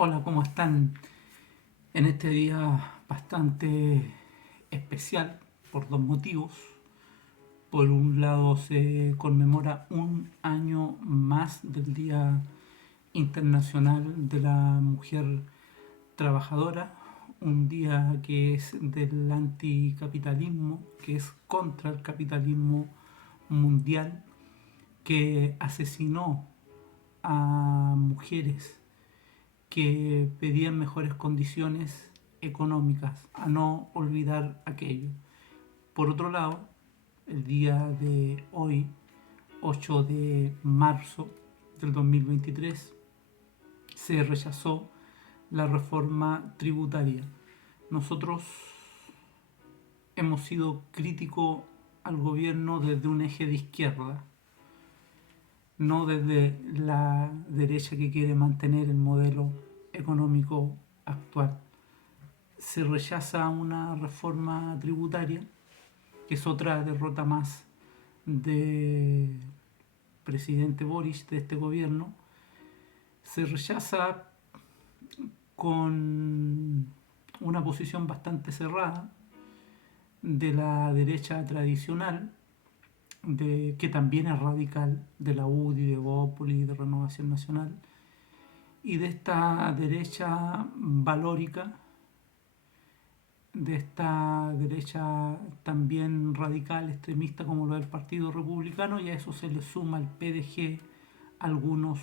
Hola, ¿cómo están? En este día bastante especial por dos motivos. Por un lado se conmemora un año más del Día Internacional de la Mujer Trabajadora, un día que es del anticapitalismo, que es contra el capitalismo mundial, que asesinó a mujeres que pedían mejores condiciones económicas, a no olvidar aquello. Por otro lado, el día de hoy, 8 de marzo del 2023, se rechazó la reforma tributaria. Nosotros hemos sido críticos al gobierno desde un eje de izquierda, no desde la derecha que quiere mantener el modelo económico actual. Se rechaza una reforma tributaria, que es otra derrota más del presidente Boris, de este gobierno. Se rechaza con una posición bastante cerrada de la derecha tradicional, que también es radical, de la UDI, de Bópoli, de Renovación Nacional, y de esta derecha valórica, de esta derecha también radical, extremista como lo del Partido Republicano, y a eso se le suma el PDG, algunos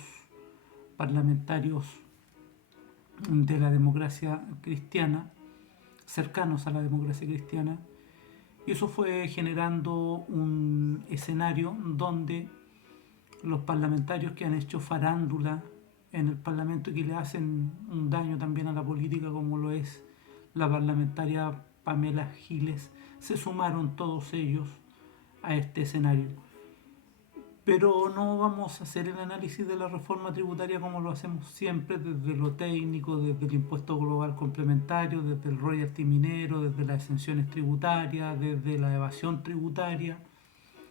parlamentarios de la democracia cristiana, cercanos a la democracia cristiana, y eso fue generando un escenario donde los parlamentarios que han hecho farándula en el Parlamento y que le hacen un daño también a la política, como lo es la parlamentaria Pamela Giles, se sumaron todos ellos a este escenario. Pero no vamos a hacer el análisis de la reforma tributaria como lo hacemos siempre, desde lo técnico, desde el impuesto global complementario, desde el royalty minero, desde las exenciones tributarias, desde la evasión tributaria.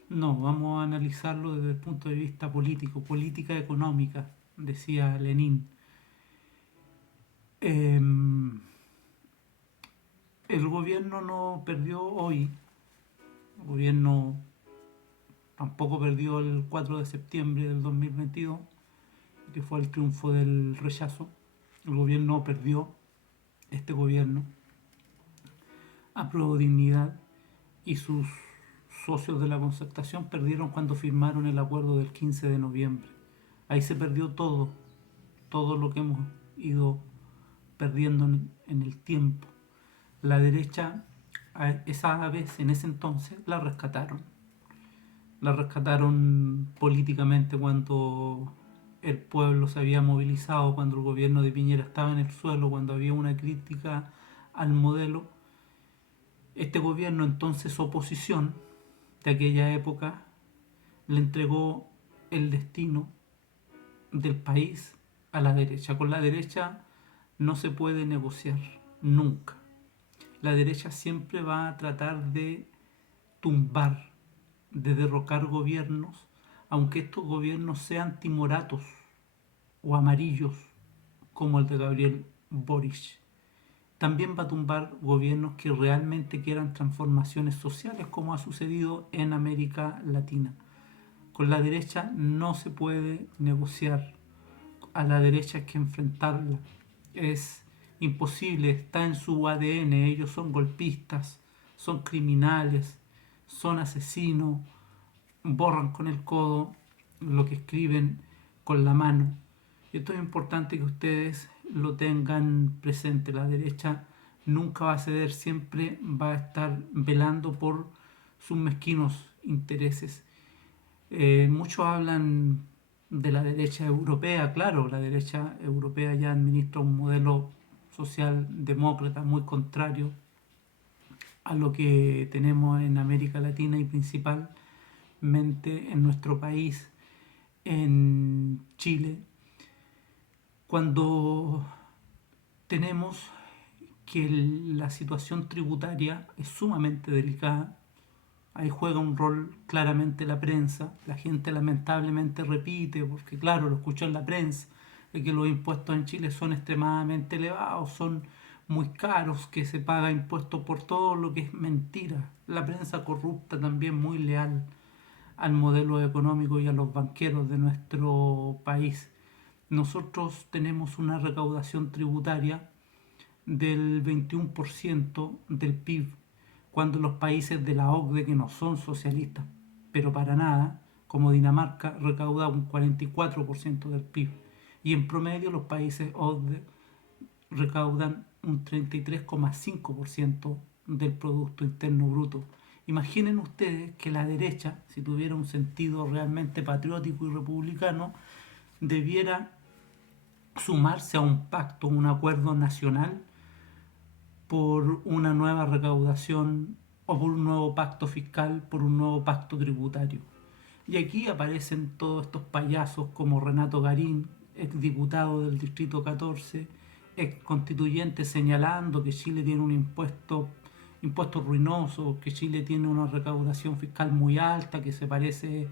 No, vamos a analizarlo desde el punto de vista político, política económica, decía Lenin. Eh, el gobierno no perdió hoy, el gobierno tampoco perdió el 4 de septiembre del 2022, que fue el triunfo del rechazo. El gobierno perdió, este gobierno, Aprobó Dignidad y sus socios de la concertación perdieron cuando firmaron el acuerdo del 15 de noviembre. Ahí se perdió todo, todo lo que hemos ido perdiendo en el tiempo. La derecha, esa vez, en ese entonces, la rescataron. La rescataron políticamente cuando el pueblo se había movilizado, cuando el gobierno de Piñera estaba en el suelo, cuando había una crítica al modelo. Este gobierno, entonces oposición de aquella época, le entregó el destino del país a la derecha. Con la derecha no se puede negociar, nunca. La derecha siempre va a tratar de tumbar, de derrocar gobiernos, aunque estos gobiernos sean timoratos o amarillos, como el de Gabriel Boric. También va a tumbar gobiernos que realmente quieran transformaciones sociales, como ha sucedido en América Latina. Con la derecha no se puede negociar. A la derecha hay que enfrentarla. Es imposible, está en su ADN. Ellos son golpistas, son criminales, son asesinos, borran con el codo lo que escriben con la mano. Esto es importante que ustedes lo tengan presente. La derecha nunca va a ceder, siempre va a estar velando por sus mezquinos intereses. Muchos hablan de la derecha europea, claro, la derecha europea ya administra un modelo socialdemócrata muy contrario a lo que tenemos en América Latina y principalmente en nuestro país, en Chile, cuando tenemos que la situación tributaria es sumamente delicada. Ahí juega un rol claramente la prensa. La gente lamentablemente repite, porque claro, lo escuchó en la prensa. de que los impuestos en Chile son extremadamente elevados, son muy caros, que se paga impuestos por todo, lo que es mentira. La prensa corrupta también muy leal al modelo económico y a los banqueros de nuestro país. Nosotros tenemos una recaudación tributaria del 21% del PIB, cuando los países de la OCDE, que no son socialistas, pero para nada, como Dinamarca, recauda un 44% del PIB. Y en promedio los países OCDE recaudan un 33,5% del Producto Interno Bruto. Imaginen ustedes que la derecha, si tuviera un sentido realmente patriótico y republicano, debiera sumarse a un pacto, un acuerdo nacional por una nueva recaudación o por un nuevo pacto fiscal, por un nuevo pacto tributario. Y aquí aparecen todos estos payasos como Renato Garín, exdiputado del Distrito 14, ex constituyente, señalando que Chile tiene un impuesto ruinoso, que Chile tiene una recaudación fiscal muy alta, que se parece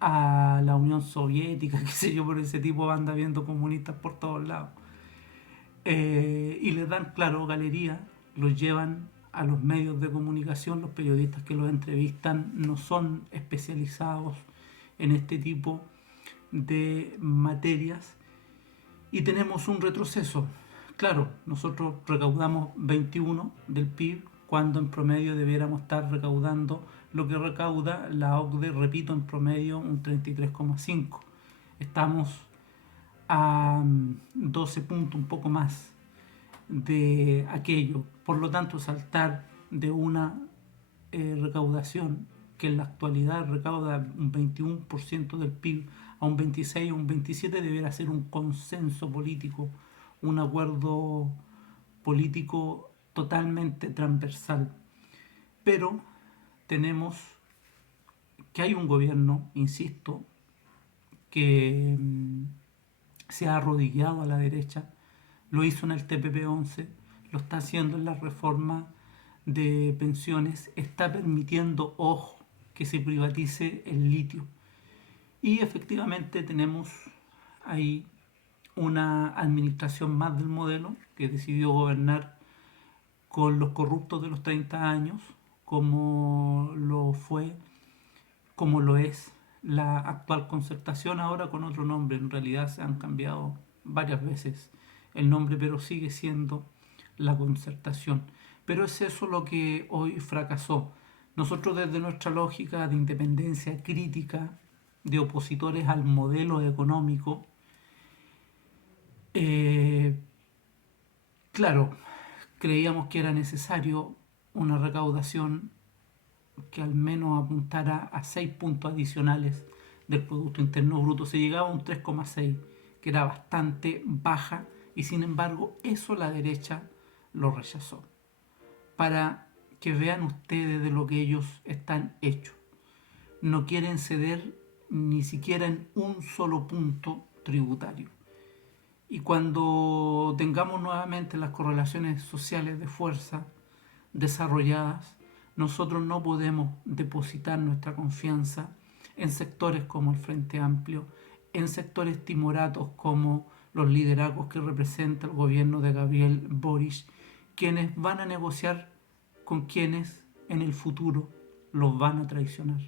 a la Unión Soviética, qué sé yo, por ese tipo anda viendo comunistas por todos lados. Y les dan, claro, galería, los llevan a los medios de comunicación, los periodistas que los entrevistan no son especializados en este tipo de materias y tenemos un retroceso. Claro, nosotros recaudamos 21 del PIB cuando en promedio debiéramos estar recaudando lo que recauda la OCDE, repito, en promedio un 33,5. Estamos a 12 puntos, un poco más de aquello. Por lo tanto, saltar de una recaudación que en la actualidad recauda un 21% del PIB a un 26 o un 27 deberá ser un consenso político, un acuerdo político totalmente transversal. Pero tenemos que hay un gobierno, insisto, que se ha arrodillado a la derecha, lo hizo en el TPP-11, lo está haciendo en la reforma de pensiones, está permitiendo, ojo, que se privatice el litio. Y efectivamente tenemos ahí una administración más del modelo que decidió gobernar con los corruptos de los 30 años, como lo fue, como lo es la actual concertación, ahora con otro nombre. En realidad se han cambiado varias veces el nombre, pero sigue siendo la concertación. Pero es eso lo que hoy fracasó. Nosotros desde nuestra lógica de independencia crítica, de opositores al modelo económico, eh, claro, creíamos que era necesario una recaudación que al menos apuntara a 6 puntos adicionales del Producto Interno Bruto. Se llegaba a un 3,6, que era bastante baja, y sin embargo eso la derecha lo rechazó. Para que vean ustedes de lo que ellos están hechos. No quieren ceder ni siquiera en un solo punto tributario. Y cuando tengamos nuevamente las correlaciones sociales de fuerza desarrolladas, nosotros no podemos depositar nuestra confianza en sectores como el Frente Amplio, en sectores timoratos como los liderazgos que representa el gobierno de Gabriel Boric, quienes van a negociar con quienes en el futuro los van a traicionar.